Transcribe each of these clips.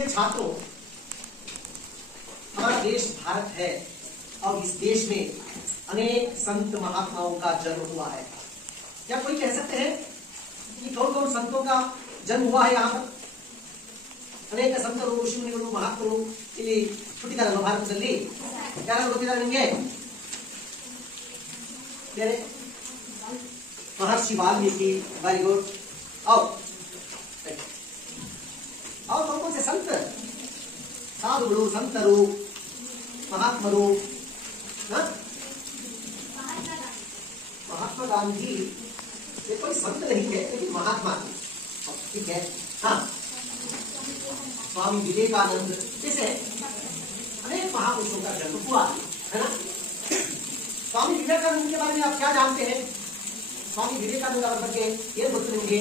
प्रिय छात्रों, हमारा देश भारत है और इस देश में अनेक संत महात्माओं का जन्म हुआ है। क्या कोई कह सकते हैं कि कौन कौन संतों का जन्म हुआ है? यहाँ पर ಅನೇಕ ಸಂತರು, ಋಷಿಮುನಿಗಳು, ಮಹಾತ್ಮರು ಇಲ್ಲಿ ಹುಟ್ಟಿದಾರಲ್ಲ ಭಾರತದಲ್ಲಿ. ಯಾರು ಗೊತ್ತಿದ್ದಾರೆ ನಿಮಗೆ? महर्षि वाल्मीकि, वेरी गुड. और कौन कौन से संत? साधुಗಳು, संतರು, महात्मರು. महात्मा गांधी ये कोई संत नहीं है लेकिन महात्मा, ठीक है. हाँ, स्वामी विवेकानंद जैसे अनेक महापुरुषों का जन्म हुआ है ना. स्वामी विवेकानंद के बारे में आप क्या जानते हैं? स्वामी विवेकानंद ಅವರ ಬಗ್ಗೆ ಏನು ಗೊತ್ತು ನಿಮಗೆ?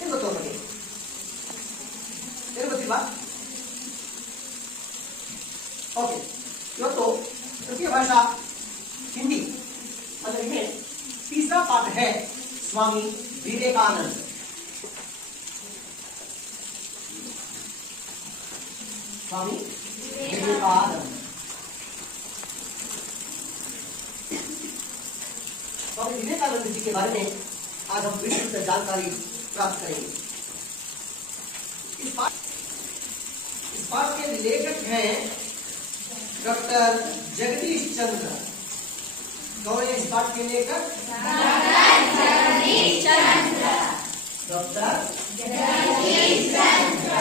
ಏನು ಗೊತ್ತು ಅವರ ಬಗ್ಗೆ? ಏನು ಗೊತ್ತಿಲ್ವಾ? ಓಕೆ, ಇವತ್ತು तृतीय भाषा हिंदी मतलब में तीसरा पाठ है स्वामी विवेकानंद. स्वामी विवेकानंद, स्वामी विवेकानंद जी के बारे में आज हम विस्तृत जानकारी प्राप्त करेंगे. इस पाठ के लेखक हैं डॉक्टर जगदीश चंद्र. कौन है इस पाठ के लेखक? डॉक्टर जगदीश चंद्र.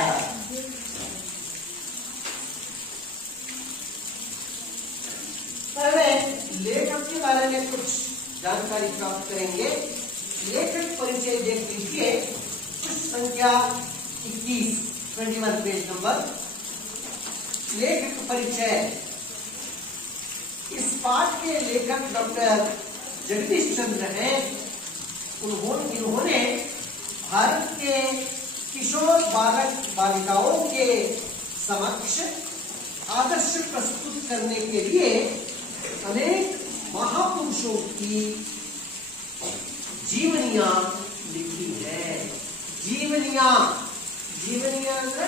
पहले लेखक के बारे में कुछ जानकारी प्राप्त करेंगे. लेखक परिचय देख लीजिए, संख्या 21 पेज नंबर. लेखक परिचय. इस पाठ के लेखक डॉक्टर जगदीश चंद्र हैं. इन्होंने भारत के किशोर बालक बालिकाओं के समक्ष आदर्श प्रस्तुत करने के लिए अनेक महापुरुषों की जीवनियां लिखी है. जीवनियां ಅಂದ್ರೆ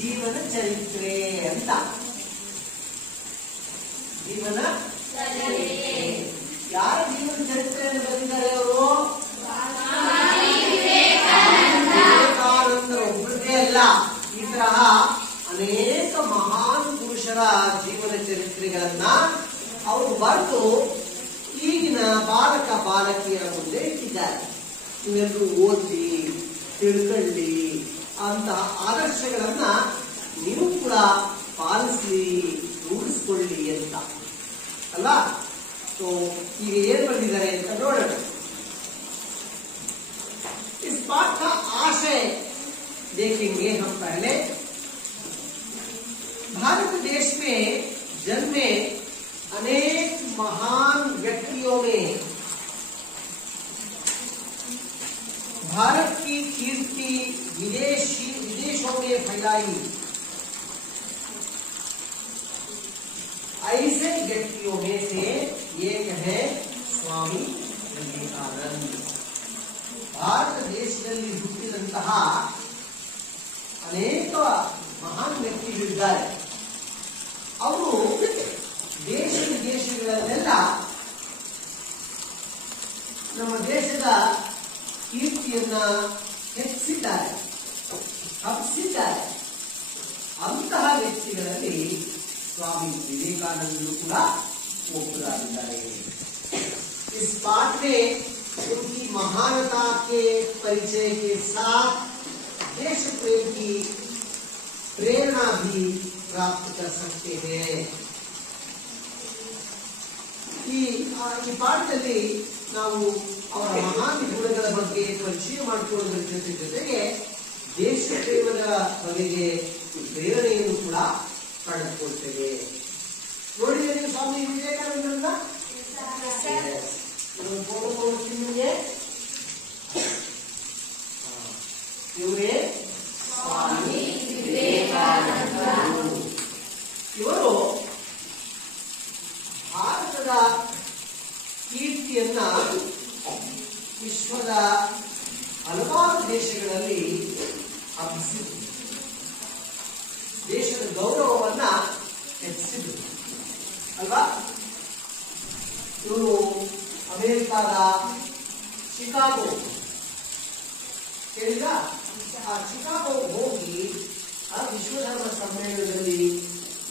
ಜೀವನ ಚರಿತ್ರೆ ಅಂತ. ಜೀವನ ಚರಿತ್ರೆ ಯಾರ ಜೀವನ ಚರಿತ್ರೆಯನ್ನು ಬರೆದಿದ್ದಾರೆ ಅವರು? ವಿವೇಕಾನಂದ ಒಬ್ಬರದೇ ಅಲ್ಲ, ಈ ತರಹ ಅನೇಕ ಮಹಾನ್ ಪುರುಷರ ಜೀವನ ಚರಿತ್ರೆಗಳನ್ನ ಅವರು ಬರೆದು ಈಗಿನ ಬಾಲಕ ಬಾಲಕಿಯರ ಮುಂದೆ ಇಟ್ಟಿದ್ದಾರೆ. ನೀವೆಲ್ಲರೂ ಓದಿ ತಿಳ್ಕೊಳ್ಳಿ, ಅಂತಹ ಆದರ್ಶಗಳನ್ನ ನೀವು ಕೂಡ ಪಾಲಿಸಿ ರೂಢಿಸಿಕೊಳ್ಳಿ ಅಂತ ಅಲ್ಲ. ಸೊ ಈಗ ಏನ್ ಬರೆದಿದ್ದಾರೆ ಅಂತ ನೋಡೋಣ. इस पाठ का आशय देखेंगे हम. पहले भारत देश में जन्मे अनेक महान व्यक्तियों में भारत की कीर्ति विदेशों में फैलाई. ऐसे व्यक्तियों में से एक है स्वामी विवेकानंद. ಭಾರತ ದೇಶದಲ್ಲಿ ಹುಟ್ಟಿದಂತಹ ಅನೇಕ ಮಹಾನ್ ವ್ಯಕ್ತಿಗಳಿದ್ದಾರೆ. ಅವರು ದೇಶ ವಿದೇಶಗಳಲ್ಲೆಲ್ಲ ನಮ್ಮ ದೇಶದ ಕೀರ್ತಿಯನ್ನ ಹೆಚ್ಚಿಸಿದ್ದಾರೆ, ಹಬ್ಬಿಸಿದ್ದಾರೆ. ಅಂತಹ ವ್ಯಕ್ತಿಗಳಲ್ಲಿ स्वामी विवेकानंद ಕೂಡ ಒಬ್ಬರಾಗಿದ್ದಾರೆ. इस पाठ में उनकी महानता के परिचय के साथ देश प्रेम की प्रेरणा भी प्राप्त कर सकते हैं. ಈ ಪಾಠದಲ್ಲಿ ನಾವು ಅವರ ಮಹಾನ್ ಗುಣಗಳ ಬಗ್ಗೆ ಪರಿಚಯ ಮಾಡಿಕೊಳ್ಳುವುದರ ಜೊತೆಗೆ ದೇಶ ಪ್ರೇಮದ ಬಗೆಗೆ ಪ್ರೇರಣೆಯನ್ನು ಕೂಡ ಪಡೆದುಕೊಳ್ತೇವೆ. ನೋಡಿದರೆ ಸ್ವಾಮಿ ವಿವೇಕಾನಂದ ಫೋಟೋ ತೋರಿಸ್ತೀನಿ ನಿಮಗೆ. ಇವರೇ ಸ್ವಾಮಿ ವಿವೇಕಾನಂದ. ಇವರು ಭಾರತದ ಕೀರ್ತಿಯನ್ನ ವಿಶ್ವದ ಹಲವಾರು ದೇಶಗಳಲ್ಲಿ ಹಬ್ಬಿಸಿದ್ರು. ದೇಶದ ಗೌರವವನ್ನ ಹೆಚ್ಚಿಸಿದ್ರು ಅಲ್ವಾ. ಇವರು ಅಮೆರಿಕಾದ ಶಿಕಾಗೋ ಕೇಳಿದ, ಆ ಶಿಕಾಗೋ ಹೋಗಿ ಆ ವಿಶ್ವಧರ್ಮ ಸಮ್ಮೇಳನದಲ್ಲಿ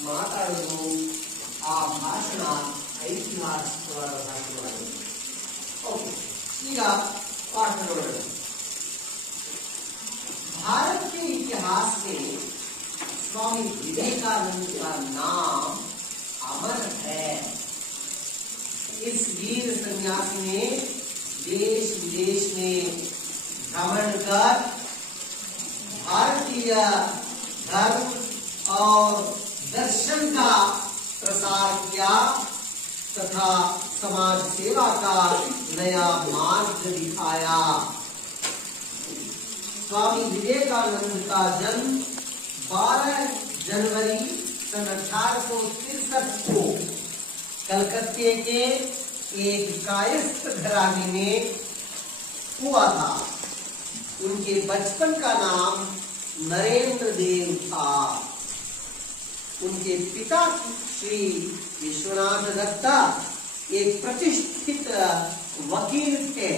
ಮಾತಾಡಲು ಆ ಭಾಷಣ ಐತಿಹಾಸಿಕವಾದ ಭಾಷಣವಾಗಿದೆ. ಓಕೆ, ಈಗ पाठ नोड़ोಣ. भारत के इतिहास में स्वामी विवेकानंद का नाम अमर है. इस वीर सन्यासी ने देश विदेश में भ्रमण कर भारतीय धर्म और दर्शन का प्रसार किया तथा समाज सेवा का नया मार्ग दिखाया. स्वामी विवेकानंद का जन्म 12 जनवरी सन 1863 को कलकत्ते के एक कायस्थ घराने में हुआ था. उनके बचपन का नाम नरेंद्र देव था. उनके पिता श्री विश्वनाथ दत्ता एक प्रतिष्ठित वकील थे.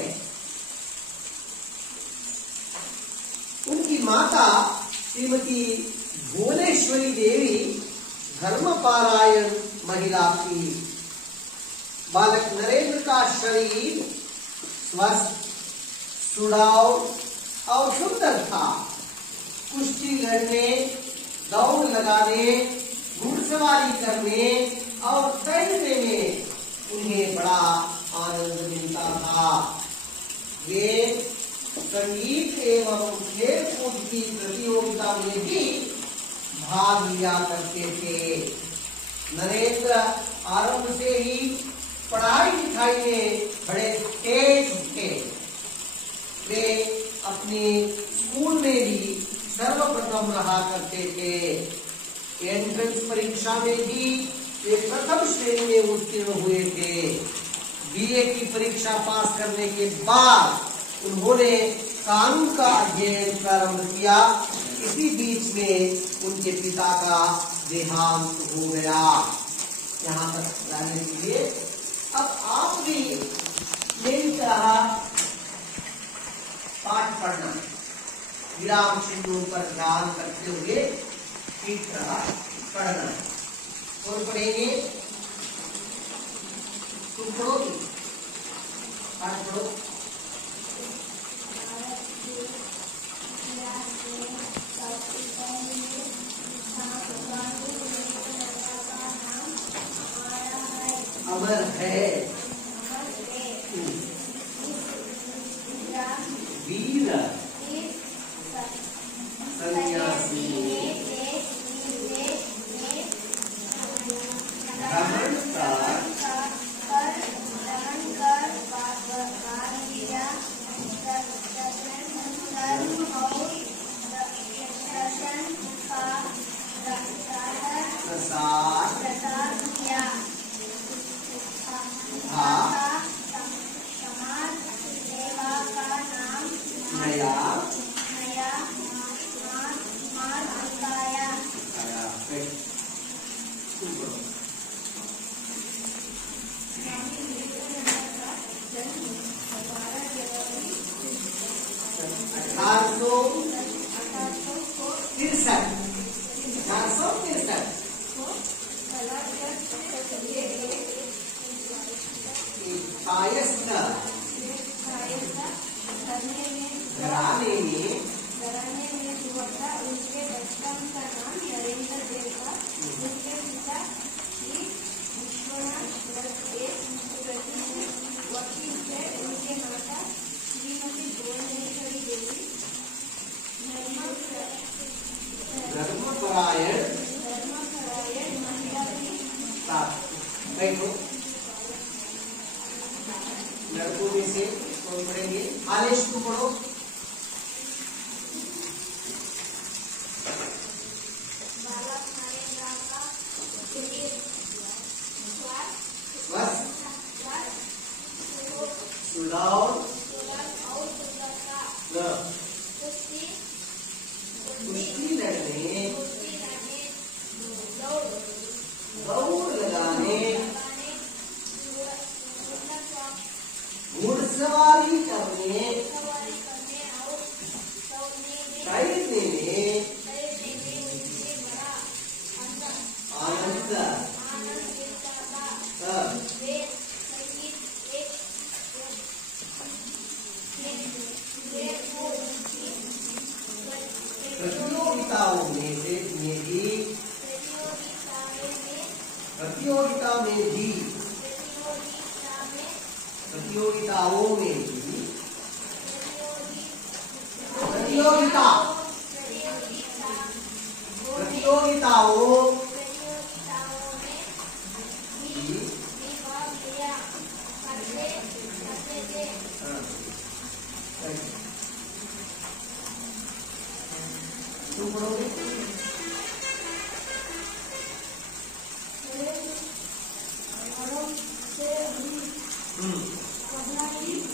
उनकी माता श्रीमती भुवनेश्वरी देवी धर्मपारायण महिला थी. बालक नरेंद्र का शरीर स्वस्थ, सुडौल और सुंदर था. कुश्ती लड़ने, दौड़ लगाने, घुड़सवारी करने और तैरने में उन्हें बड़ा आनंद मिलता था. वे संगीत एवं खेल कूद की प्रतियोगिता में भी भाग लिया करते थे. नरेंद्र आरंभ से ही पढ़ाई लिखाई में बड़े तेज थे. वे अपने स्कूल में भी सर्वप्रथम रहा करते थे. एंट्रेंस परीक्षा में भी वे प्रथम श्रेणी में उत्तीर्ण हुए थे. बीए की परीक्षा पास करने के बाद उन्होंने कानून का अध्ययन प्रारंभ किया. इसी बीच में उनके पिता का देहांत हो गया. यहाँ तक रहने के लिए अब आप भी मेरी तरह पाठ पढ़ना, विराम चिन्हों पर ध्यान करते हुए ठीक तरह पढ़ना. और पढ़ेंगे, तुम पढ़ोगे, पाठ पढ़ो. अमर है वीर सन्यासी भ्रमण कर प्रसार किया. समाज सेवा का नाम नया मार्ग दिखाया. घराने में हुआ था. उनके बचपन का नाम नरेंद्र देव था. उनके पिता श्री विश्वनाथ दत्त एक प्रतिष्ठित वकील थे. उनके माता श्रीमती भुवनेश्वरी देवी धर्मपरायण महिला थी. लड़कों में से कौन पढ़ेंगे? आलेश को पढ़ो. सुडौल घुड़सवारी करने खरीदने में आनंद प्रतियोगिताओं में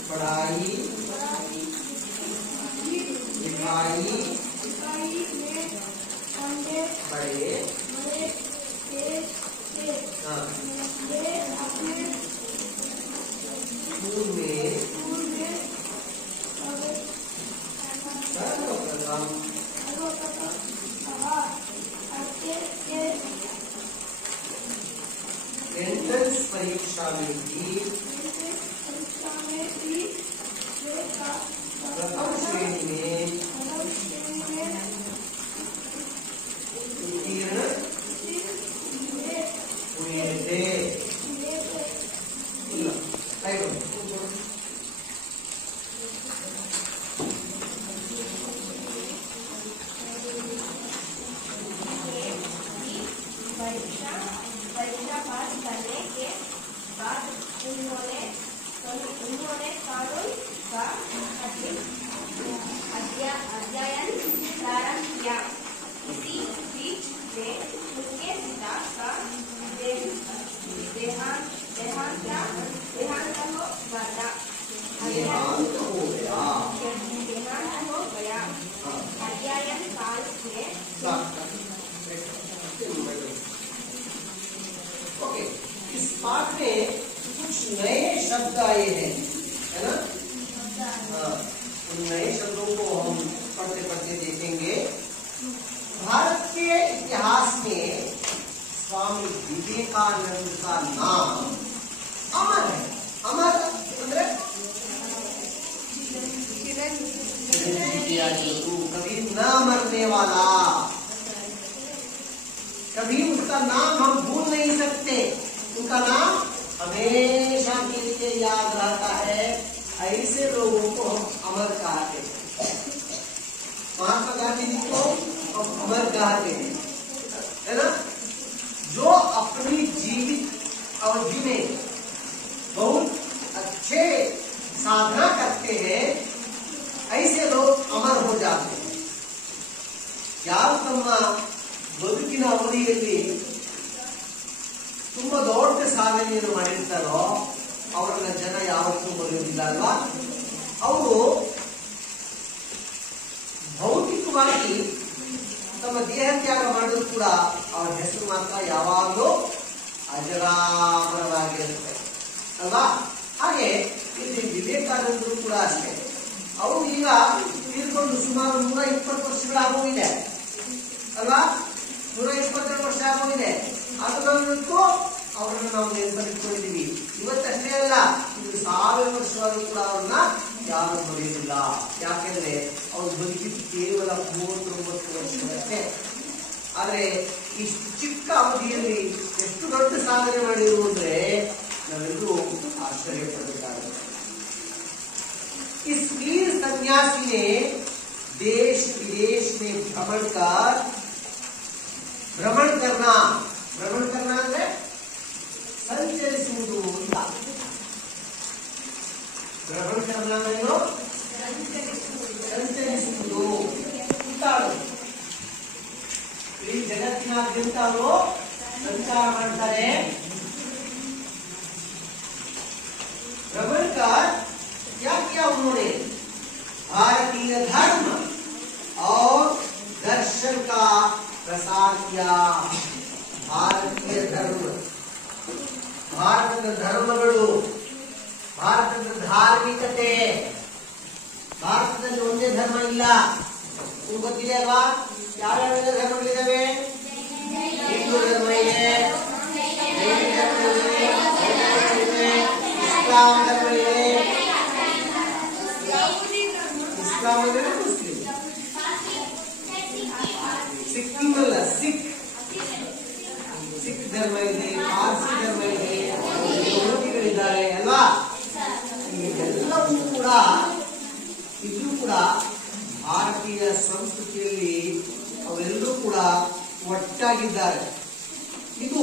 पढ़ाई लिखाई बड़े स्कूल में सर्वप्रथम एंट्रेंस परीक्षा में भी प्रथम श्रेणी में उत्तीर्ण हुए थे। परीक्षा पास करने के बाद उन्होंने कानून का अध्ययन प्रारंभ किया। इसी बीच में उनके पिता का देहांत हो गया। अध्ययन काल में ओके, इस पाठ में कुछ नए शब्द आए हैं, है ना? उन नए शब्दों को हम पढ़ते पढ़ते देखेंगे। भारत के इतिहास में स्वामी विवेकानंद का नाम अमर है। अमर मतलब कभी न मरने वाला, कभी उसका नाम हम भूल नहीं सकते। उनका नाम हमेशा के लिए याद रहता है। ऐसे लोगों को हम अमर कहते हैं। महात्मा गांधी जी को हम अमर कहते हैं, है ना? जो अपनी जीवित अवधि में बहुत अच्छे साधना करते हैं, ऐसे लोग अमर हो जाते हैं। ಯಾರು ತಮ್ಮ ಬದುಕಿನ ಅವಧಿಯಲ್ಲಿ ತುಂಬಾ ದೊಡ್ಡ ಸಾಧನೆಯನ್ನು ಮಾಡಿರ್ತಾರೋ ಅವರನ್ನ ಜನ ಯಾವತ್ತೂ ಮರೆಯುವುದಿಲ್ಲ ಅಲ್ವಾ? ಅವರು ಭೌತಿಕವಾಗಿ ತಮ್ಮ ದೇಹ ತ್ಯಾಗ ಮಾಡಿದ್ರು ಕೂಡ ಅವರ ಹೆಸರು ಮಾತ್ರ ಯಾವಾಗಲೂ ಅಜರಾಮರವಾಗಿರುತ್ತೆ ಅಲ್ವಾ? ಹಾಗೆ ಇಲ್ಲಿ ವಿವೇಕಾನಂದರು ಕೂಡ ಅಷ್ಟೇ. ಅವರು ಈಗ ತೀರ್ಕೊಂಡು ಸುಮಾರು 120 ವರ್ಷಗಳಾಗೋಗಿದೆ ಅಲ್ವಾ? 122 ವರ್ಷ ಆಗೋಗಿದೆ. ಅದರಲ್ಲಂತೂ ಅವರನ್ನು ನಾವು ನೆನಪಿಟ್ಕೊಂಡಿದ್ದೀವಿ. ಇವತ್ತಷ್ಟೇ ಅಲ್ಲ, ಇದು 1000 ವರ್ಷವಾದರೂ ಕೂಡ ಅವ್ರನ್ನ ಯಾರು ಮರೆಯುವುದಿಲ್ಲ. ಯಾಕೆಂದ್ರೆ ಅವ್ರು ಬದುಕಿದ್ದು ಕೇವಲ 39 ವರ್ಷಗಳಷ್ಟೇ. ಆದ್ರೆ ಇಷ್ಟು ಚಿಕ್ಕ ಅವಧಿಯಲ್ಲಿ ಎಷ್ಟು ದೊಡ್ಡ ಸಾಧನೆ ಮಾಡಿರು ಅಂದ್ರೆ ನಾವೆಲ್ಲರೂ ಆಶ್ಚರ್ಯ ಪಡಬೇಕಾಗುತ್ತೆ. इस वीर सन्यासी ने देश विदेश में भ्रमण करना ಅಂದ್ರೆ ಸಂಚರಿಸುವುದು ಅಂತ. ಭ್ರಮಣ करना ಏನು? ಸಂಚರಿಸುವುದು, ಸುತ್ತಾಡುವುದು. ಈ ಜಗತ್ತಿನಾದ್ಯಂತ ಅವರು ಸಂಚಾರ ಮಾಡ್ತಾರೆ. भ्रमण कर क्या किया उन्होंने? भारतीय धर्म और दर्शन का प्रसार किया. भारतीय धर्म, ಭಾರತದ ಧರ್ಮಗಳು ಭಾರತದ ಧಾರ್ಮಿಕತೆ. ಭಾರತದಲ್ಲಿ ಒಂದೇ ಧರ್ಮ ಇಲ್ಲ, ನಿಮ್ಗೆ ಗೊತ್ತಿದೆ ಅಲ್ವಾ? ಯಾವ್ಯಾವ ಧರ್ಮಗಳಿದಾವೆ? ಹಿಂದೂ ಧರ್ಮ ಇದೆ, ಜೈನ ಧರ್ಮ ಇದೆ, ಇಸ್ಲಾಂ ಧರ್ಮ ಇದೆ. ಇಸ್ಲಾಂ ಅಂದ್ರೆ ಮುಸ್ಲಿಂ. ಸಿಕ್ಕಿಂ ಅಲ್ಲ, ಸಿಖ್ ಧರ್ಮ ಇದೆ, ಪಾರ್ಸಿ ಧರ್ಮ ಇದೆ, ಯಹೂದಿಗಳಿದ್ದಾರೆ ಅಲ್ವಾ? ಇವೆಲ್ಲವೂ ಕೂಡ ಇದು ಕೂಡ ಭಾರತೀಯ ಸಂಸ್ಕೃತಿಯಲ್ಲಿ ಅವೆಲ್ಲರೂ ಕೂಡ ಒಟ್ಟಾಗಿದ್ದಾರೆ. ಇದು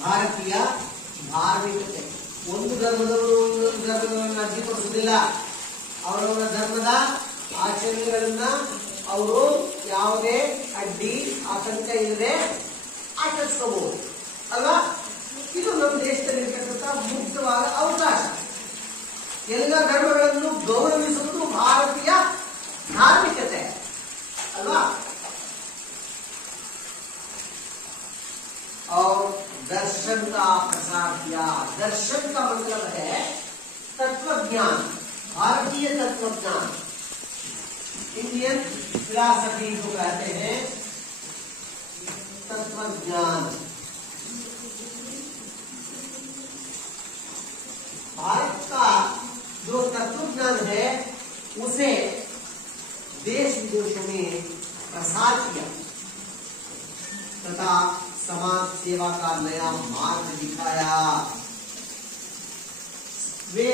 ಭಾರತೀಯ ಧಾರ್ಮಿಕತೆ. ಒಂದು ಧರ್ಮದವರು ಇನ್ನೊಂದು ಧರ್ಮವನ್ನು ಅಡ್ಡಿಪಡಿಸುವುದಿಲ್ಲ. ಅವರವರ ಧರ್ಮದ ಆಚರಣೆಗಳನ್ನ ಅವರು ಯಾವುದೇ ಅಡ್ಡಿ ಆತಂಕ ಇಲ್ಲದೆ ಆಚರಿಸಬಹುದು ಅಲ್ವಾ? ಇದು ನಮ್ಮ ದೇಶದಲ್ಲಿರ್ತಕ್ಕಂಥ ಮುಕ್ತವಾದ ಅವಕಾಶ. ಎಲ್ಲ ಧರ್ಮಗಳನ್ನು ಗೌರವಿಸುವುದು ಭಾರತೀಯ धार्मिकते अल्वा। और दर्शन का प्रसार किया। दर्शन का मतलब है तत्वज्ञान, भारतीय तत्वज्ञान, इंडियन फिलॉसफी को कहते हैं तत्वज्ञान। भारत का जो तत्वज्ञान है उसे देश विदेशों में प्रसार किया तथा समाज सेवा का नया मार्ग दिखाया। वे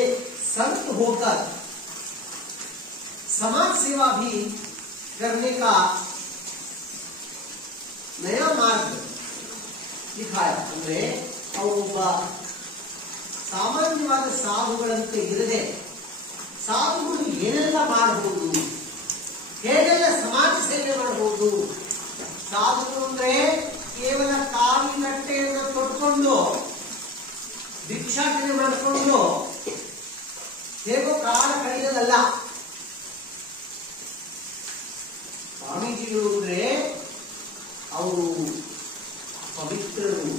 संत होकर समाज सेवा भी करने का नया मार्ग दिखाया। ಅಂದ್ರೆ ಒಬ್ಬ ಸಾಮಾನ್ಯವಾದ ಸಾಧುಗಳಂತೆ ಇರದೆ ಸಾಧುಗಳು ಏನೆಲ್ಲ ಮಾಡಬಹುದು, ಹೇಗೆಲ್ಲ ಸಮಾಜ ಸೇವೆ ಮಾಡಬಹುದು. ಸಾಧುಗಳು ಅಂದ್ರೆ ಕೇವಲ ಕಾವಿ ಕಟ್ಟೆಯನ್ನು ತೊಟ್ಕೊಂಡು ಭಿಕ್ಷಾಟನೆ ಮಾಡಿಕೊಂಡು ಹೇಗೋ ಕಾಲ ಕಳೆಯೋದಲ್ಲ. ಸ್ವಾಮೀಜಿಗಳು ಅಂದ್ರೆ ಅವರು ಪವಿತ್ರರು,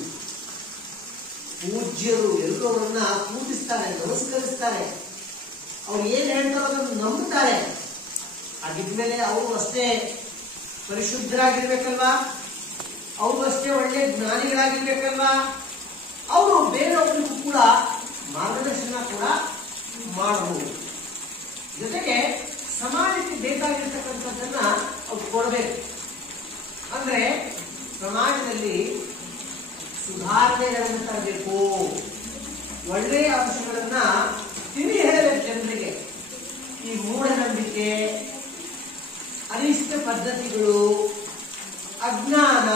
ಪೂಜ್ಯರು, ಎಲ್ಲರನ್ನ ಪೂಜಿಸ್ತಾರೆ, ನಮಸ್ಕರಿಸ್ತಾರೆ. ಅವ್ರು ಏನ್ ಹೇಳ್ತಾರೋ ಅದನ್ನು ನಂಬುತ್ತಾರೆ. ಹಾಗಿದ್ಮೇಲೆ ಅವರು ಅಷ್ಟೇ ಪರಿಶುದ್ಧರಾಗಿರ್ಬೇಕಲ್ವಾ, ಅವರು ಅಷ್ಟೇ ಒಳ್ಳೆ ಜ್ಞಾನಿಗಳಾಗಿರ್ಬೇಕಲ್ವಾ. ಅವರು ಬೇರೆಯವರಿಗೂ ಕೂಡ ಮಾರ್ಗದರ್ಶನ ಕೂಡ ಮಾಡಬಹುದು. ಜೊತೆಗೆ ಸಮಾಜಕ್ಕೆ ಬೇಕಾಗಿರ್ತಕ್ಕಂಥದ್ದನ್ನ ಅವ್ರು ಕೊಡಬೇಕು. ಅಂದ್ರೆ ಸಮಾಜದಲ್ಲಿ ಸುಧಾರಣೆಗಳನ್ನು ತರಬೇಕು, ಒಳ್ಳೆಯ ಅಂಶಗಳನ್ನ ತಿಳಿ ಹೇಳಬೇಕು ಜನರಿಗೆ. ಈ ಮೂಢನಂಬಿಕೆ, ಅನಿಷ್ಟ ಪದ್ಧತಿಗಳು, ಅಜ್ಞಾನ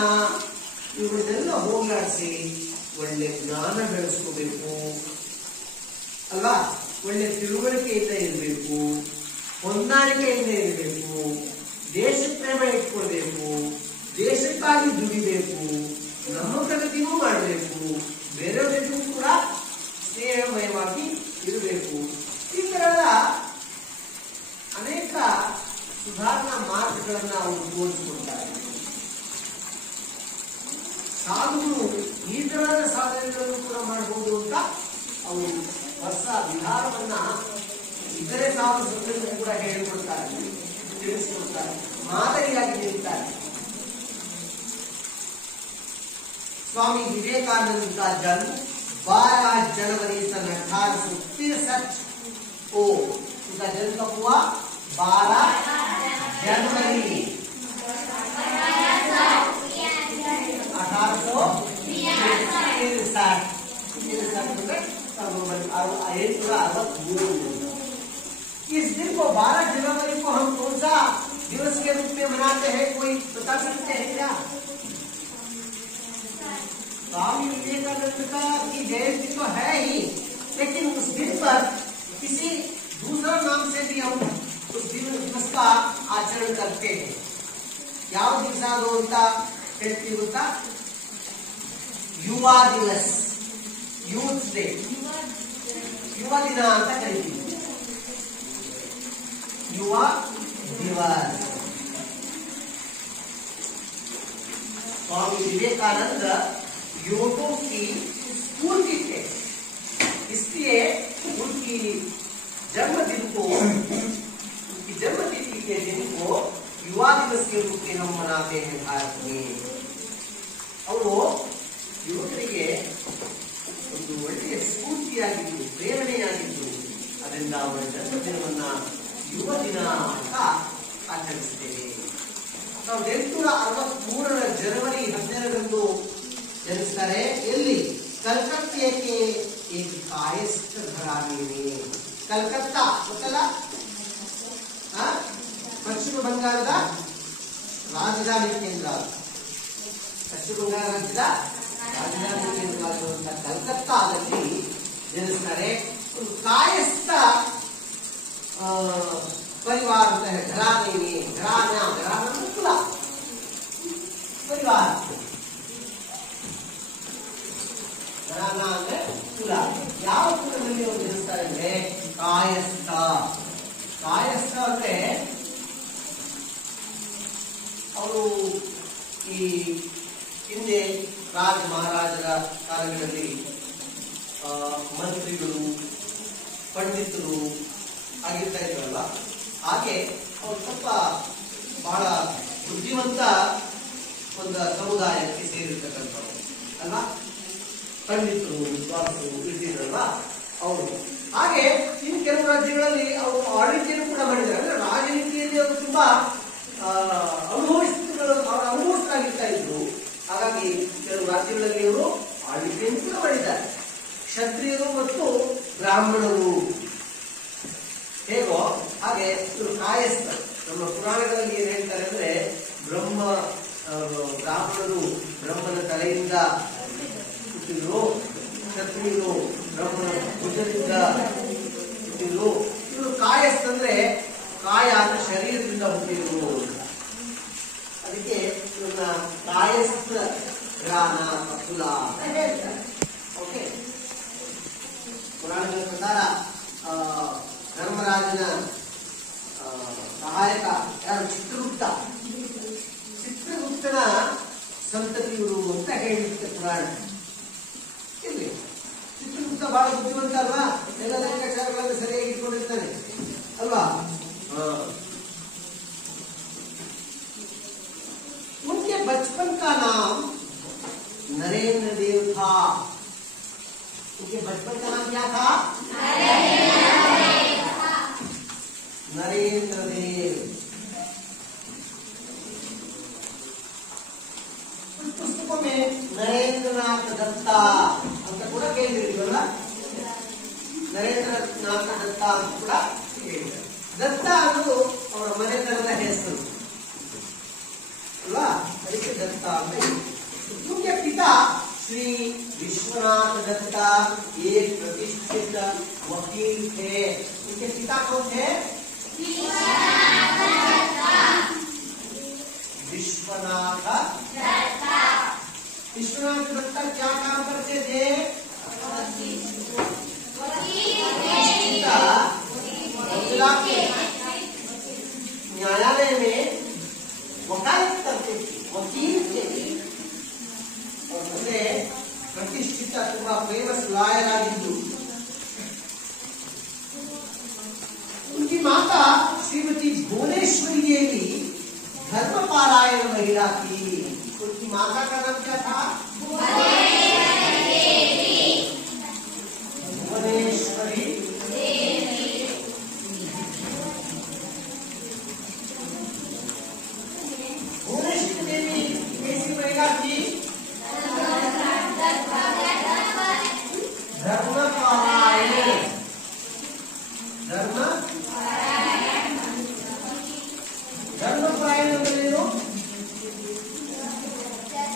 ಇವುಗಳನ್ನೆಲ್ಲ ಹೋಗಲಾಡಿಸಿ ಒಳ್ಳೆ ಜ್ಞಾನ ಬೆಳೆಸ್ಕೋಬೇಕು ಅಲ್ವಾ. ಒಳ್ಳೆ ತಿಳುವಳಿಕೆಯಿಂದ ಇರಬೇಕು, ಹೊಂದಾಣಿಕೆಯಿಂದ ಇರಬೇಕು, ದೇಶ ಪ್ರೇಮ ಇಟ್ಕೊಳ್ಬೇಕು, ದೇಶಕ್ಕಾಗಿ ದುಡಿಬೇಕು, ನಮ್ಮ ಪ್ರಗತಿನೂ ಮಾಡಬೇಕು, ಬೇರೆಯವ್ರ ಜೊತೆ ಕೂಡ ಸ್ನೇಹಮಯವಾಗಿ ಇರಬೇಕು. ಈ ತರಹದ ಅನೇಕ ಸುಧಾರಣಾ ಮಾರ್ಗಗಳನ್ನ ಅವರು ತೋರಿಸಿಕೊಡ್ತಾರೆ. ಸಾಧುಗಳು ಈ ತರಹದ ಸಾಧನೆಗಳನ್ನು ಕೂಡ ಮಾಡಬಹುದು ಅಂತ ಅವರು ಹೊಸ ವಿಧಾನವನ್ನ ಇತರೆ ಸಾಧು ಸಂತರಿಗೂ ಕೂಡ ಹೇಳಿಕೊಡ್ತಾರೆ, ತಿಳಿಸಿಕೊಡ್ತಾರೆ, ಮಾದರಿಯಾಗಿ ನೀಡುತ್ತಾರೆ. स्वामी विवेकानंद का जन्म 12 जनवरी सन 1863 को, उनका जन्म कब हुआ? 12 जनवरी 1863। इस दिन को 12 जनवरी को हम कौन सा दिवस के रूप में मनाते हैं, कोई बता सकते हैं क्या? स्वामी विवेकानंद का की जयंती तो है ही, लेकिन उस दिन पर किसी दूसरा नाम से भी हम उस दिवस का आचरण करते हैं. ಯಾವ ದಿವಸ ಅದು ಅಂತ ಹೇಳ್ತೀವಿ ಗೊತ್ತಾ? ಯುವ ದಿವಸ್, ಯೂತ್ ಡೇ, ಯುವ ದಿನ ಅಂತ ಕರೀತೀವಿ. ಯುವ ದಿವಸ್. स्वामी विवेकानंद युवकों की स्फूर्ति थे, इसलिए उनकी जन्मदिन के दिन को युवा दिवस के रूप में हम मनाते हैं भारत में। ಅವರು ಯುವಕರಿಗೆ ಒಂದು ಒಳ್ಳೆಯ ಸ್ಫೂರ್ತಿಯಾಗಿದ್ದು ಪ್ರೇರಣೆಯಾಗಿದ್ದು ಅದರಿಂದ ಅವರ ಜನ್ಮದಿನವನ್ನ ಯುವ ದಿನ ಅಂತ ಆಚರಿಸುತ್ತೇವೆ। 1863 ಜನವರಿ 12ರಂದು ಜನಿಸ್ತಾರೆ। ಎಲ್ಲಿ? कलकत्ते के एक कायस्थ घराने में। कलकत्ता ಗೊತ್ತಲ್ಲ? ಪಶ್ಚಿಮ ಬಂಗಾಳದ ರಾಜಧಾನಿ ಕೇಂದ್ರ, ಪಶ್ಚಿಮ ಬಂಗಾಳ ರಾಜ್ಯದ ರಾಜಧಾನಿ ಕೇಂದ್ರವಾಗಿರುವಂತಹ ಕಲ್ಕತ್ತಾದಲ್ಲಿ ಜನಿಸ್ತಾರೆ। ಒಂದು ಕಾಯಸ್ಥ ಪರಿವಾರ ಅಂತ ಹೇಳಿ घराना ಕುಲ ಪರಿವಾರ, घराना ಅಂದ್ರೆ ಕುಲ। ಯಾವ ಕುಲದಲ್ಲಿ ಅವರು ಜನಿಸ್ತಾರೆ ಅಂದ್ರೆ ಕಾಯಸ್ಥ। ಕಾಯಸ್ಥ ಅಂದ್ರೆ ಅವರು ಈ ಹಿಂದೆ ರಾಜ ಮಹಾರಾಜರ ಕಾಲಗಳಲ್ಲಿ ಮಂತ್ರಿಗಳು ಪಂಡಿತರು ಆಗಿರ್ತಾ ಇದ್ರಲ್ಲ, ಹಾಗೆ ಅವರು ಸ್ವಲ್ಪ ಬಹಳ ಬುದ್ಧಿವಂತ ಒಂದು ಸಮುದಾಯಕ್ಕೆ ಸೇರಿರ್ತಕ್ಕಂಥವ್ರು ಅಲ್ವಾ, ಪಂಡಿತರು ವಿದ್ವಾಂಸರು ಇರ್ತಿದ್ರಲ್ವ ಅವರು। ಹಾಗೆ ಇನ್ನು ಕೆಲವು ರಾಜ್ಯಗಳಲ್ಲಿ ಅವರು ಆಡಳಿತೆಯನ್ನು ಕೂಡ ಮಾಡಿದ್ದಾರೆ, ಅಂದ್ರೆ ರಾಜನೀತಿಯಲ್ಲಿ ಅವರು ತುಂಬಾ ಅನುಭವಿಸ್ತಾಗಿರ್ತಾ ಇದ್ರು। ಹಾಗಾಗಿ ಕೆಲವು ರಾಜ್ಯಗಳಲ್ಲಿ ಅವರು ಆಳ್ವಿಕೆಯನ್ನು ಕೂಡ ಮಾಡಿದ್ದಾರೆ। ಕ್ಷತ್ರಿಯರು ಮತ್ತು ಬ್ರಾಹ್ಮಣರು ಹೇಗೋ ಹಾಗೆ ಇವರು ಕಾಯಸ್ಥ। ನಮ್ಮ ಪುರಾಣಗಳಲ್ಲಿ ಏನ್ ಹೇಳ್ತಾರೆ ಅಂದ್ರೆ ಬ್ರಾಹ್ಮಣರು ಬ್ರಹ್ಮನ ತಲೆಯಿಂದ ಹುಟ್ಟಿದ್ರು, ಕ್ಷತ್ರಿಯರು ಬ್ರಹ್ಮನ ಭುಜದಿಂದ ಹುಟ್ಟಿದ್ರು। ಇವರು ಕಾಯಸ್ಥ ಅಂದ್ರೆ ಕಾಯ ಅಂದ್ರೆ ಶರೀರದಿಂದ ಹುಟ್ಟಿದ್ರು, ಅದಕ್ಕೆ ಇವ್ರನ್ನ ಕಾಯಸ್ಥ ಗ್ರಾನ ಕುಲ ಅಂತ ಹೇಳ್ತಾರೆ। ಓಕೆ, ಪುರಾಣಗಳ ಪ್ರಕಾರ ಧರ್ಮರಾಜನ ಸಹಾಯಕ ಯಾರು? ಚಿತ್ರಗುಪ್ತನ ಸಂತತಿಯವರು ಅಂತ ಹೇಳಿರುತ್ತೆ ಪುರಾಣ। ಇಲ್ಲಿ ಚಿತ್ರಗುಪ್ತ ಬಹಳ ಬುದ್ಧಿವಂತ ಅಲ್ವಾ, ಎಲ್ಲ ಲೆಕ್ಕಾಚಾರಗಳನ್ನು ಸರಿಯಾಗಿ ಇಟ್ಕೊಂಡಿರ್ತಾನೆ ಅಲ್ವಾ। उनके बचपन का नाम नरेंद्र देव था। उनके बचपन का नाम क्या था? नरेंद्र देव। कुछ पुस्तकों में नरेंद्रनाथ दत्ता ಅಂತ ಕೂಡ ಕೇಳಿದಿರಲ್ಲ, ನರೇಂದ್ರನಾಥ ದತ್ತ ಅಂತ ಕೂಡ ಹೇಳಿದ್ದಾರೆ। ದತ್ತ ಅನ್ನೋದು ಅವರ ಮನೆತನದ ಹೆಸರು ಅಲ್ವಾ, ಅದಕ್ಕೆ दत्ता ಅಂತ। उनके पिता श्री विश्वनाथ दत्ता एक प्रतिष्ठित वकील थे। उनके पिता कौन थे? विश्वनाथ दत्ता। विश्वनाथ दत्ता क्या काम करते थे? न्यायालय में वकालत करते थे, वकील थे। और ಮುಂದೆ ಪ್ರತಿಷ್ಠಿತ ತುಂಬಾ ಫೇಮಸ್ ಲಾಯರ್ ಆಗಿದ್ದು। उनकी माता श्रीमती भुवनेश्वरी देवी धर्मपारायण महिला थी। उनकी माता का नाम क्या था? भुवनेश्वरी देवी। भुवनेश्वरी देवी कैसी महिला थी? ಧರ್ಮಪಾರಾಯಣ ಅಂದ್ರೇನು?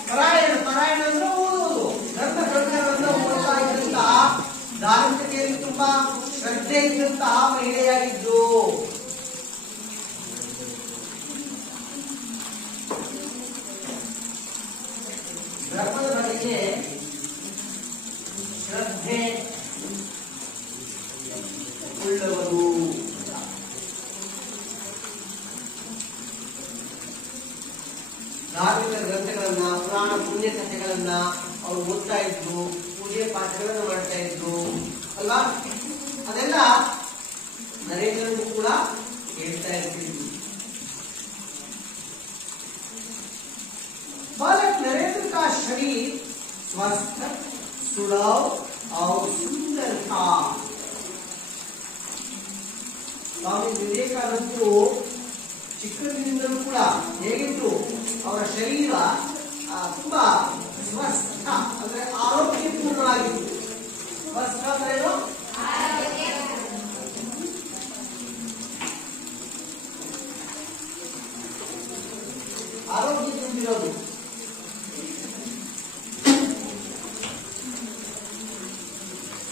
ಪಾರಾಯಣ ಅಂದ್ರೆ ಓದುವುದು, ಧರ್ಮ ಗ್ರಂಥಗಳನ್ನು ಓದ್ತಾ ಇದ್ದಂತಹ, ಧಾರ್ಮಿಕತೆಯಲ್ಲಿ ತುಂಬಾ ಶ್ರದ್ಧೆ ಇದ್ದಂತಹ ಮಹಿಳೆಯಾಗಿದ್ದು। ಧರ್ಮದ ಬಗೆಗೆ ಶ್ರದ್ಧೆ ಉಳ್ಳವರು। ಧಾರ್ಮಿಕ ಗ್ರಂಥಗಳನ್ನ, ಪುರಾಣ ಪುಣ್ಯ ಕಥೆಗಳನ್ನ ಅವರು ಓದ್ತಾ ಇದ್ರು, ಪೂಜೆ ಪಾಠಗಳನ್ನು ಮಾಡ್ತಾ ಇದ್ರು। ಅಲ್ವಾ? ಅದೆಲ್ಲ ನರೇಂದ್ರನು ಕೂಡ ಹೇಳ್ತಾ ಇರ್ತೀವಿ. बालक नरेंद्र का शरीर स्वस्थ, सुडौल और सुंदर था. स्वामी विवेकानंದರು ಚಿಕ್ಕಂದಿನಿಂದಲೂ ಕೂಡ ಹೇಗಿತ್ತು, ಅವರ ಶರೀರ ತುಂಬಾ ಸ್ವಸ್ಥ ಅಂದ್ರೆ ಆರೋಗ್ಯಪೂರ್ಣವಾಗಿತ್ತು. ಸ್ವಸ್ಥ ಅಂದ್ರೆ ಏನು? ಆರೋಗ್ಯ ತುಂಬಿರೋದು.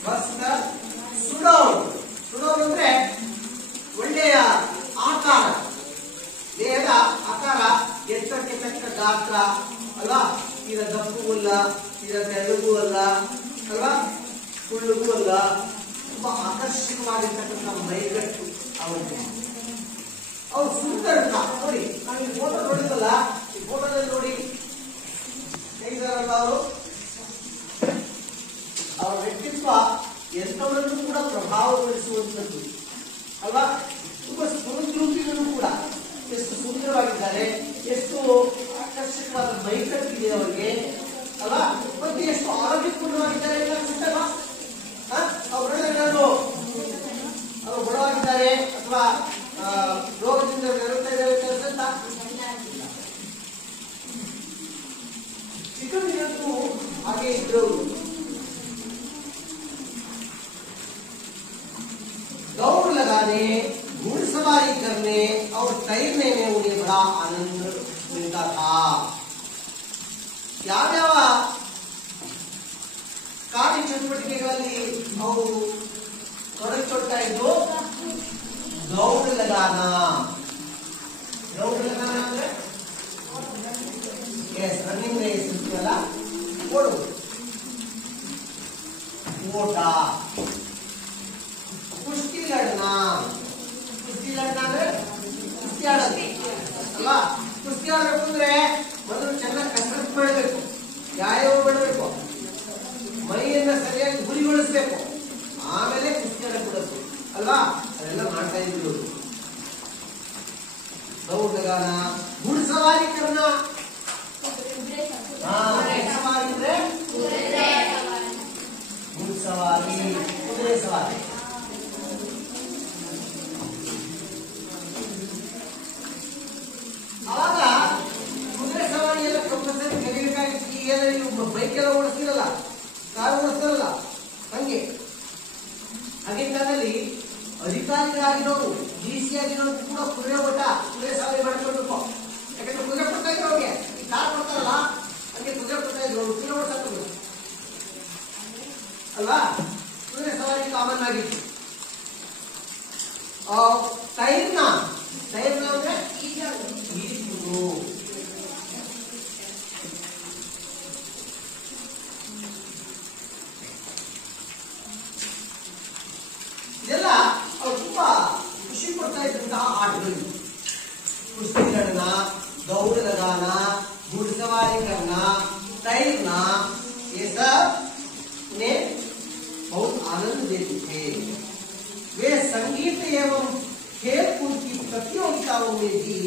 ಸ್ವಸ್ಥ, ಸುಡೌಲ್. ಸುಡೌಲ್ ಅಂದ್ರೆ ಒಳ್ಳೆಯ ಆಕಾರ, ದೇಹದ ಆಕಾರ ಎತ್ತರಕ್ಕೆ ತಕ್ಕ ಗಾತ್ರ ಅಲ್ವಾ? ತೀರ ದಪ್ಪು ಅಲ್ಲ, ತೀರ ತೆಳ್ಳಗೂ ಅಲ್ಲ ಅಲ್ವಾ, ಕುಳ್ಳಗೂ ಅಲ್ಲ, ತುಂಬಾ ಆಕರ್ಷಕವಾಗಿರ್ತಕ್ಕಂಥ ಮೈಗಟ್ಟು ಅವರಿಗೆ. ಅವ್ರು ಸುಂದರ ನೋಡಿ. ನಾವು ಈ ಫೋಟೋ ನೋಡಿದಲ್ಲ, ಈ ಫೋಟೋದಲ್ಲಿ ನೋಡಿ ಹೇಗಿದಾರಲ್ಲ ಅವರು. ಅವರ ವ್ಯಕ್ತಿತ್ವ ಎಂಥವರನ್ನು ಕೂಡ ಪ್ರಭಾವಗೊಳಿಸುವಂಥದ್ದು ಅಲ್ವಾ? ತುಂಬಾ ಸ್ಫೂರ್ತಿಗಳು ಕೂಡ ಎಷ್ಟು ಸುಂದರವಾಗಿದ್ದಾರೆ, ಎಷ್ಟು ಆಕರ್ಷಕವಾದ ಮೈಕಟ್ಟಿದೆ ಅವರಿಗೆ ಅಲ್ವಾ? ಮತ್ತೆ ಎಷ್ಟು ಆರೋಗ್ಯಪೂರ್ಣವಾಗಿದ್ದಾರೆ ಅನ್ಸುತ್ತಲ್ವಾ? ಅವರೆಲ್ಲರೂ ಅವರು ಬಡವಾಗಿದ್ದಾರೆ ಅಥವಾ ರೋಗದಿಂದ ಬೆರುತ್ತಾ ಇದ್ದಾರೆ ಅಂತ ಚಿಕ್ಕಂದಿನಂತೂ ಹಾಗೆ ಇದ್ರು. दौड़ लगाने, घुड़सवारी करने और तैरने में उन्हें बड़ा आनंद मिलता था. ಯಾವ್ಯಾವ ಕಾರ್ಯ ಚಟುವಟಿಕೆಗಳಲ್ಲಿ ಅವರು ತೊಡಗಿಕೊಳ್ತಾ ಇದ್ದು? ದೌಡ್ ಲಗಾನ. ದೌಡ್ ಲಗಾನ ಅಂದ್ರೆ ರನ್ನಿಂಗ್ ರೇಸ್ ಇರ್ತಲ್ಲ, ಓಡು, ಓಟ. ಕುಸ್ತಿ ಲಡ್ನಾ. ಕುಸ್ತಿ ಲಡ್ನಾ ಅಂದ್ರೆ ಕುಸ್ತಿ ಆಡೋದು ಅಲ್ವಾ? ಕುಸ್ತಿ ಆಡಬೇಕು ಅಂದ್ರೆ ಮೊದಲು ಚೆನ್ನಾಗಿ ಕಸರತ್ತು ಮಾಡಬೇಕು, ವ್ಯಾಯಾಮ ಮಾಡಬೇಕು, ಮೈಯನ್ನ ಸರಿಯಾಗಿ ಗುರಿಗೊಳಿಸಬೇಕು, ಆಮೇಲೆ ಕುಸ್ತಿ ಆಡಕ್ಕೆ ಬಿಡಬೇಕು ಅಲ್ವಾ? ಅದೆಲ್ಲ ಮಾಡ್ತಾ ಇದ್ರು. ದೌಡ್ ಲಗಾನ, घुड़सवारी करना. घुड़सवारी ಅಂದ್ರೆ घुड़सवारी, ಕುದುರೆ ಸವಾರಿ. ಅವಾಗ ಕುದುರೆ ಸವಾರಿ ಎಲ್ಲ ಕಂಪಲ್ಸರಿ ಕಲಿಬೇಕಾಗಿತ್ತು. ಈಗೆಲ್ಲ ನೀವು ಬೈಕ್ ಎಲ್ಲ ಓಡಿಸ್ತಿರಲ್ಲ, ಕಾರು ಓಡಿಸ್ತಾರಲ್ಲ, ಹಂಗೆ ಆಗಿನ ಕಾಲದಲ್ಲಿ ಅಧಿಕಾರಿಗಳಾಗಿರೋರು, ಡಿಸಿ ಆಗಿರೋರು ಕೂಡ ಕುದುರೆ ಓಟ, ಕುದುರೆ ಸವಾರಿ ಮಾಡ್ಕೊಳ್ಬೇಕು. ಯಾಕಂದ್ರೆ ಕುದುರೆ ಕೊಡ್ತಾ ಇದ್ರು ಅವ್ರಿಗೆ, ಈ ಕಾರ್ ಕೊಡ್ತಾರಲ್ಲ ಹಂಗೆ ಕುದುರೆ ಕೊಡ್ತಾ ಇದ್ರು, ಅವ್ರು ಕುದುರೆ ಓಡಿಸ್ತಾರೆ ಅಲ್ವಾ? ಕುದುರೆ ಸವಾರಿ ಕಾಮನ್ ಆಗಿತ್ತು. ತೈರ್ನ, ತೈರ್ನ ಅಂದ್ರೆ ಈಜುವುದು. ಇದೆಲ್ಲ ಅವ್ರು ತುಂಬಾ ಖುಷಿ ಪಡ್ತಾ ಇದ್ದಂತಹ ಆಟಗಳು. ಕುಸ್ತಿ लड़ना, दौड़ लगाना, घुड़सवारी करना, तैरना, ये सब उन्हें बहुत आनंद देते थे. वे संगीत एवं खेल कूद की प्रतियोगिताओं में भी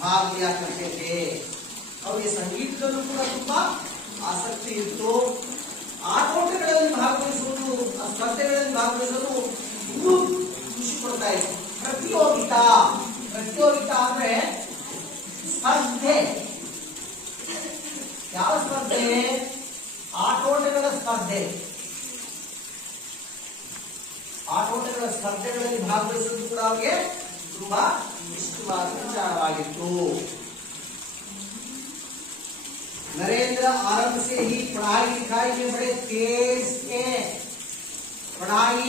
भाग लिया करते थे. और ये ಸಂಗೀತದಲ್ಲೂ ಕೂಡ ತುಂಬಾ ಆಸಕ್ತಿ ಇತ್ತು. ಆಟೋಟಗಳಲ್ಲಿ ಭಾಗವಹಿಸುವುದು, ಆ ಸ್ಪರ್ಧೆಗಳಲ್ಲಿ ಭಾಗವಹಿಸಲು ಇನ್ನೂ ಖುಷಿ ಪಡ್ತಾ ಇತ್ತು. ಪ್ರತಿಯೋಗಿತಾ, ಪ್ರತಿಯೋಗಿತಾ ಅಂದ್ರೆ ಸ್ಪರ್ಧೆ. ಯಾವ ಸ್ಪರ್ಧೆ? ಆಟೋಟಗಳ ಸ್ಪರ್ಧೆ. ಆಟೋಟಗಳ ಸ್ಪರ್ಧೆಗಳಲ್ಲಿ ಭಾಗವಹಿಸುವುದು ಕೂಡ ಅವರಿಗೆ ತುಂಬಾ ಇಷ್ಟವಾದ ವಿಚಾರವಾಗಿತ್ತು. नरेंद्र आरंभ से ही पढ़ाई लिखाई में बड़े तेज थे. पढ़ाई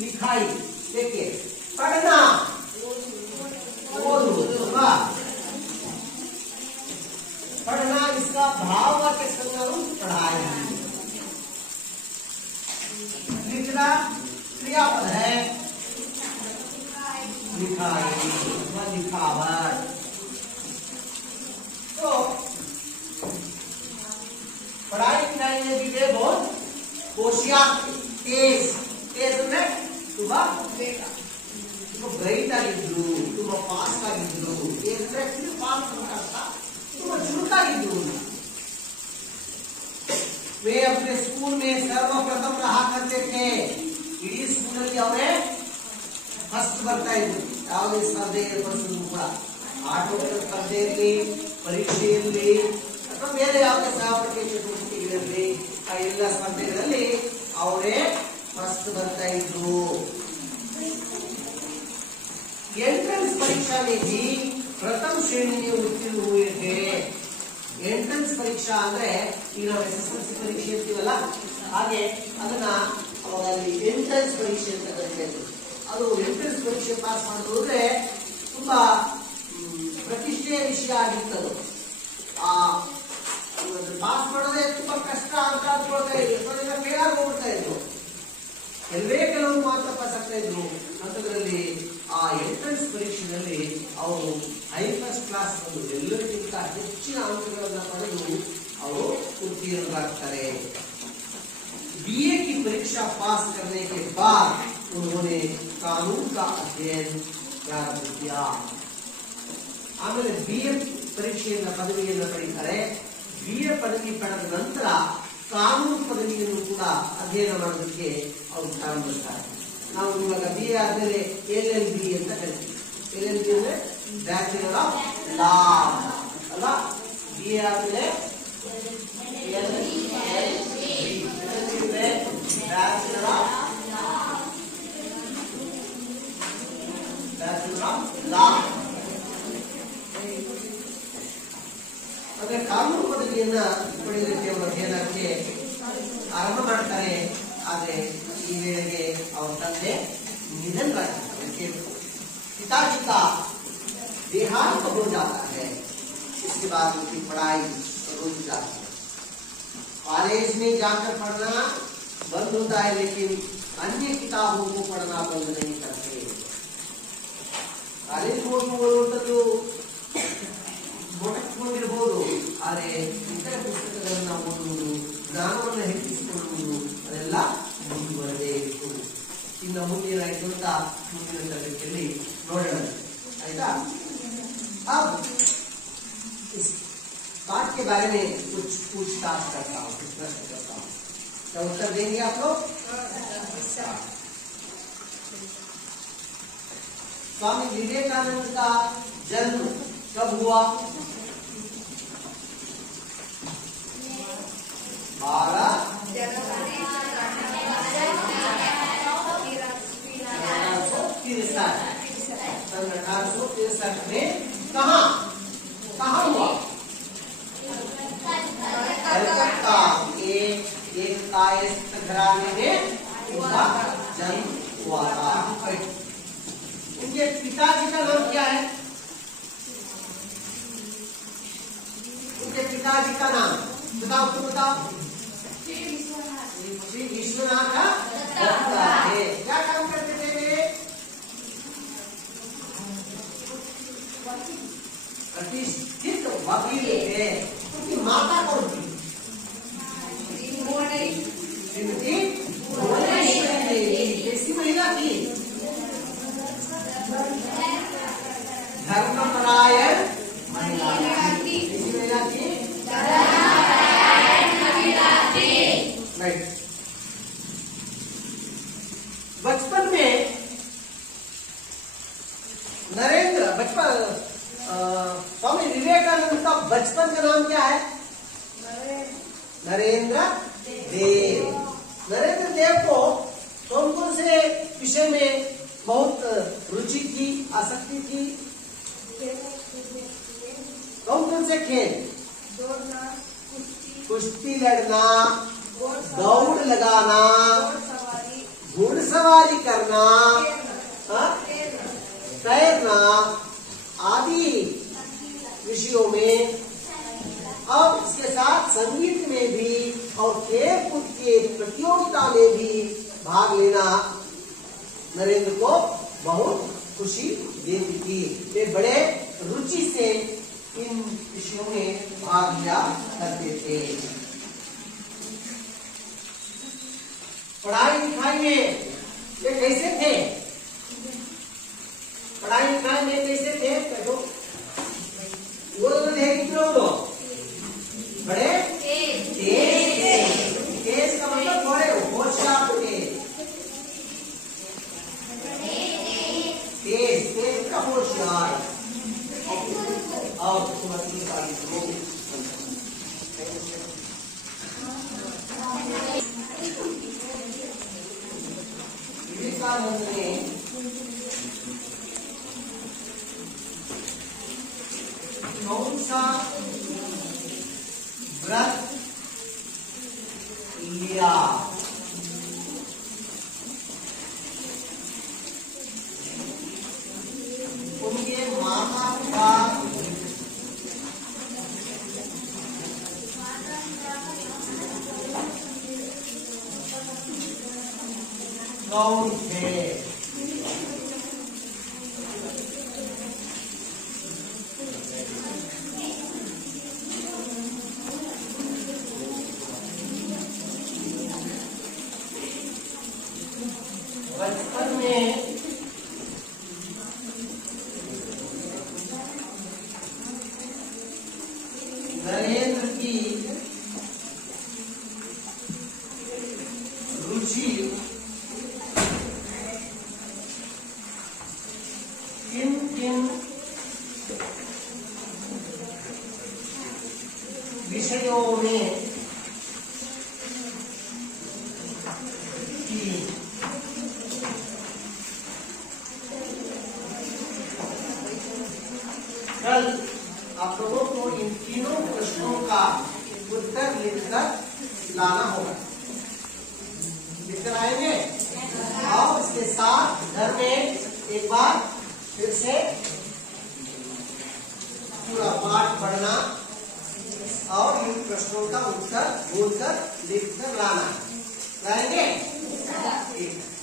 लिखाई देखिए, पढ़ना, पढ़ना, इसका भाव वाक्य संज्ञा पढ़ाई. लिखना क्रियापद है, लिखाई व लिखावट. तो पढ़ाई लिखाई में भी वे बहुत होशियार, तेज तेज ತುಂಬಾ ಬ್ರೈಟ್ ಆಗಿದ್ರು, ತುಂಬಾ ಫಾಸ್ಟ್ ಆಗಿದ್ರು, ಏನಂದ್ರೆ ಫಾಸ್ಟ್ ಅಂತ ಅರ್ಥ, ತುಂಬಾ ಚುರುಕಾಗಿದ್ರು. वे अपने स्कूल में सर्वप्रथम रहा करते थे. इडೀ ಸ್ಕೂಲಲ್ಲಿ ಅವರೇ ಫಸ್ಟ್ ಬರ್ತಾ ಇದ್ರು. ಯಾವುದೇ ಸ್ಪರ್ಧೆ ಏರ್ಪಡಿಸಿದ್ರು ಕೂಡ, ಆಟೋಟ ಸ್ಪರ್ಧೆಯಲ್ಲಿ, ಪರೀಕ್ಷೆಯಲ್ಲಿ ಅಥವಾ ಬೇರೆ ಯಾವುದೇ ಸಹಪಾಠಿ ಚಟುವಟಿಕೆಗಳಲ್ಲಿ, ಆ ಎಲ್ಲ ಸ್ಪರ್ಧೆಗಳಲ್ಲಿ ಅವರೇ ಫಸ್ಟ್ ಬರ್ತಾ ಇದ್ರು. एंट्रेंस परीक्षा में भी प्रथम श्रेणी में उत्तीर्ण हुए थे. ಎಂಟ್ರೆನ್ಸ್ ಪರೀಕ್ಷಾ ಅಂದ್ರೆ ಈಗ ನಾವು SSLC ಪರೀಕ್ಷೆ ಇರ್ತೀವಲ್ಲ, ಹಾಗೆ ಅದನ್ನ ಅವಾಗಲ್ಲಿ ಎಂಟ್ರೆನ್ಸ್ ಪರೀಕ್ಷೆ ಅಂತ ಕರೀತಾರೆ. ಅದು ಎಂಟ್ರೆನ್ಸ್ ಪರೀಕ್ಷೆ ಪಾಸ್ ಮಾಡೋದ್ರೆ ತುಂಬಾ ಪ್ರತಿಷ್ಠೆಯ ವಿಷಯ ಆಗಿರ್ತದೆ. ಆ ಪಾಸ್ ಮಾಡೋದೇ ತುಂಬಾ ಕಷ್ಟ ಅಂತ ಅನ್ಕೊಳ್ತಾ ಇದ್ರು, ಫೇಲ್ ಹೋಗ್ಬಿಡ್ತಾ ಇದ್ರು. ಕೆಲವರು ಮಾತ್ರ ಪಾಸ್ ಆಗ್ತಾ ಇದ್ರು. ಅಂತದ್ರಲ್ಲಿ ಆ ಎಂಟ್ರೆನ್ಸ್ ಪರೀಕ್ಷೆಯಲ್ಲಿ ಅವರು ಹೈ ಫಸ್ಟ್ ಕ್ಲಾಸ್ ಬಂದು ಎಲ್ಲರಿಗಿಂತ ಹೆಚ್ಚಿನ ಅಂಕಗಳನ್ನು ಪಡೆದು ಅವರು उत्तीर्णರಾಗ್ತಾರೆ. बीए की परीक्षा पास करने के बाद उन्होंने कानून का अध्ययन प्रारंभ किया. ಆಮೇಲೆ BA ಪರೀಕ್ಷೆಯಿಂದ ಪದವಿಯನ್ನು ಪಡೆಯುತ್ತಾರೆ. BA ಪದವಿ ಪಡೆದ ನಂತರ ಕಾನೂನು ಪದವಿಯನ್ನು ಕೂಡ ಅಧ್ಯಯನ ಮಾಡೋದಕ್ಕೆ ಅವರು ಪ್ರಾರಂಭಿಸ್ತಾರೆ. ನಾವು ಇವಾಗ BA ಆದ್ಮೇಲೆ LLB ಅಂತ ಕರಿತೀವಿ. LLB ಅಂದ್ರೆ ಬ್ಯಾಚುಲರ್ ಆಫ್ ಲಾ ಅಲ್ಲ. BA ಆದ್ಮೇಲೆ ಬ್ಯಾಚುಲರ್ ಆಫ್ ಲಾ. ಅಂದ್ರೆ ಕಾನೂನು ಪದವಿಯನ್ನ ಪಡೆಯಲಿಕ್ಕೆ ಅವರು ಅಧ್ಯಯನಕ್ಕೆ ಆರಂಭ ಮಾಡ್ತಾರೆ. ಆದ್ರೆ ಈ ವೇಳೆಗೆ ಅವರ ತಂದೆ निधनराजके पिताजी का देहांत हो जाता है। इसके बाद उनकी पढ़ाई रुक जाती है। कॉलेज में जाकर पढ़ना बंद होता है, लेकिन अन्य किताबों को पढ़ना बंद नहीं करते। कॉलेज ಓದುವುದು ಮೊಟಕುಕೊಂಡಿರಬಹುದು, ಆದರೆ ಇತರ ಪುಸ್ತಕಗಳನ್ನ ಓದುವುದು, ಜ್ಞಾನವನ್ನು ಹೆಚ್ಚಿಸಿಕೊಳ್ಳುವುದು ಅದೆಲ್ಲ ಮುಂದುವರೆದೇ ಇತ್ತು. ಇನ್ನು ಮುಂದೇನಾಯಿತು ಅಂತ ಮುಂದಿನ ತರಗತಿಯಲ್ಲಿ ನೋಡೋಣ, ಆಯ್ತಾ? अब इस पाठ के बारे में कुछ पूछताछ करता हूँ, कुछ प्रश्न करता हूँ, क्या उत्तर देंगे आप लोग? स्वामी विवेकानंद का जन्म कब हुआ? 12 जनवरी 1863 में कहाँ हुआ? कलकत्ता के एक कायस्थ घराने में उनका जन्म हुआ था। उनके पिताजी का नाम क्या है? उनके पिताजी का नाम बताओ, तुम बताओ। श्री विश्वनाथ दत्ता है। क्या काम करते थे वे? प्रतिष्ठित वकील थे। उनकी माता कौन थी? श्रीमती भुवनेश्वरी देवी। कैसी महिला थी? धर्मपरायण महिला थी। कैसी महिला थी? राइट। बचपन में स्वामी विवेकानंद का बचपन का नाम क्या है? नरेंद्र देव। नरेंद्र देव को कौन कौन से विषय में बहुत रुचि थी, आसक्ति थी? कौन कौन से खेल? दौड़ना, कुश्ती लड़ना, दौड़ लगाना, घुड़सवारी करना, तैरना आदि विषयों में, और इसके साथ संगीत में भी और खेल कूद के प्रतियोगिता में भी भाग लेना नरेंद्र को बहुत खुशी देती थी। वे बड़े रुचि से इन विषयों में भाग लिया करते थे। पढ़ाई लिखाई में ये कैसे थे? पढ़ाई लिखाई में कैसे थे? तो थे कितने लोग? बड़े तेज थे। तेज का मतलब बड़े होशियार थे। तेज का होशियार। और विवेकानंद ने कौन सा व्रत लिया? उनके माता पिता कौन थे? बचपन में नरेंद्र की रुचि किन किन विषयों में थी? कल आप लोगों को इन तीनों प्रश्नों का उत्तर लिखकर लाना होगा। लिखकर आएंगे और इसके साथ घर में एक बार फिर से पूरा पाठ पढ़ना और इन प्रश्नों का उत्तर बोलकर लिखकर लाना। लाएंगे? ठीक।